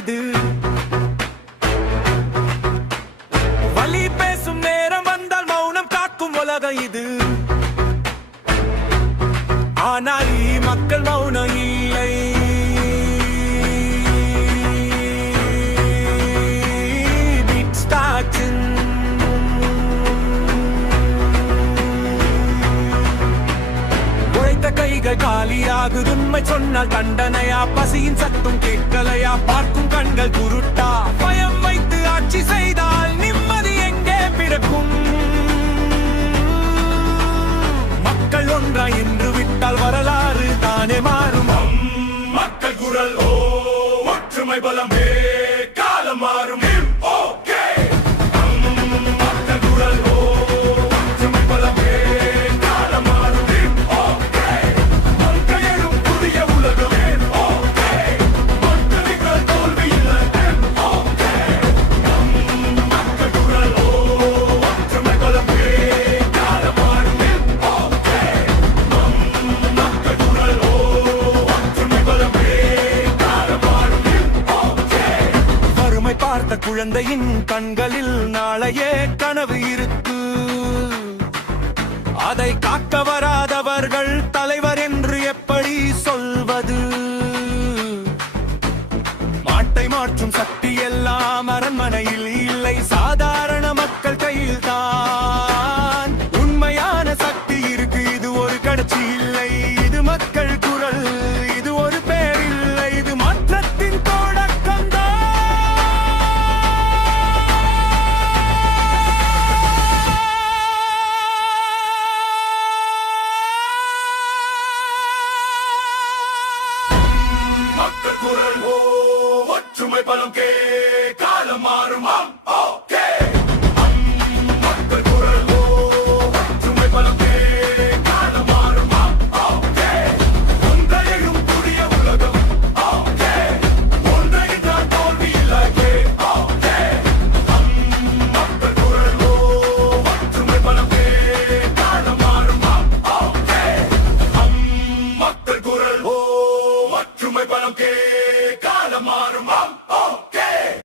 இது. வலி பேசும் நேரம் வந்தால் மௌனம் காக்கும் உலகம் இது. ஆனால் மக்கள் மௌனம் இல்லை. உழைத்த கைகள் காலியாகுது. உண்மை சொன்னால் தண்டனையா? பசியின் சத்தம் கேட்கலையா? பார்க்கும் கண்கள் குருட்டா? பயம் வைத்து ஆட்சி செய்தால் நிம்மதி எங்கே பிறக்கும்? மக்கள் ஒன்றா என்று விட்டால் வரலாறு தானே மாறும். மக்கள் குரல் ஓ ஒற்றுமை பலமே காலம் மாறும். மக்கள் குரல் ஓ ஒற்றுமை பலமே காலம் மாறும். மக்கள் எழும் புதிய உலகமே. மக்கள் தோல்வி இல்லை. மக்கள் குரல் ஓ ஒற்றுமை பலமே காலம் மாறும். மக்கள் குரல் ஓ ஒற்றுமை பலமே காலம் மாறும். வறுமை பார்த்த குழந்தையின் கண்களில் நாளையே கனவு இருக்கு. அதை காக்க வராதவர்கள் தலைவர் என்று எப்படி சொல்வது? மாட்டை மாற்றும் சக்தி எல்லாம் அரண்மனையில் இல்லை, சாதாரண மக்கள் கையில் தான் உண்மையான சக்தி இருக்கு. இது ஒரு கட்சி இல்லை, இது மக்கள் குரல், இது ஒரு பேர் இல்லை, இது மாற்றத்தின் தொடக்கம் தான். மக்கள் குரல் ஓ ஒற்றுமை பலம் கே காலம் மாறும்.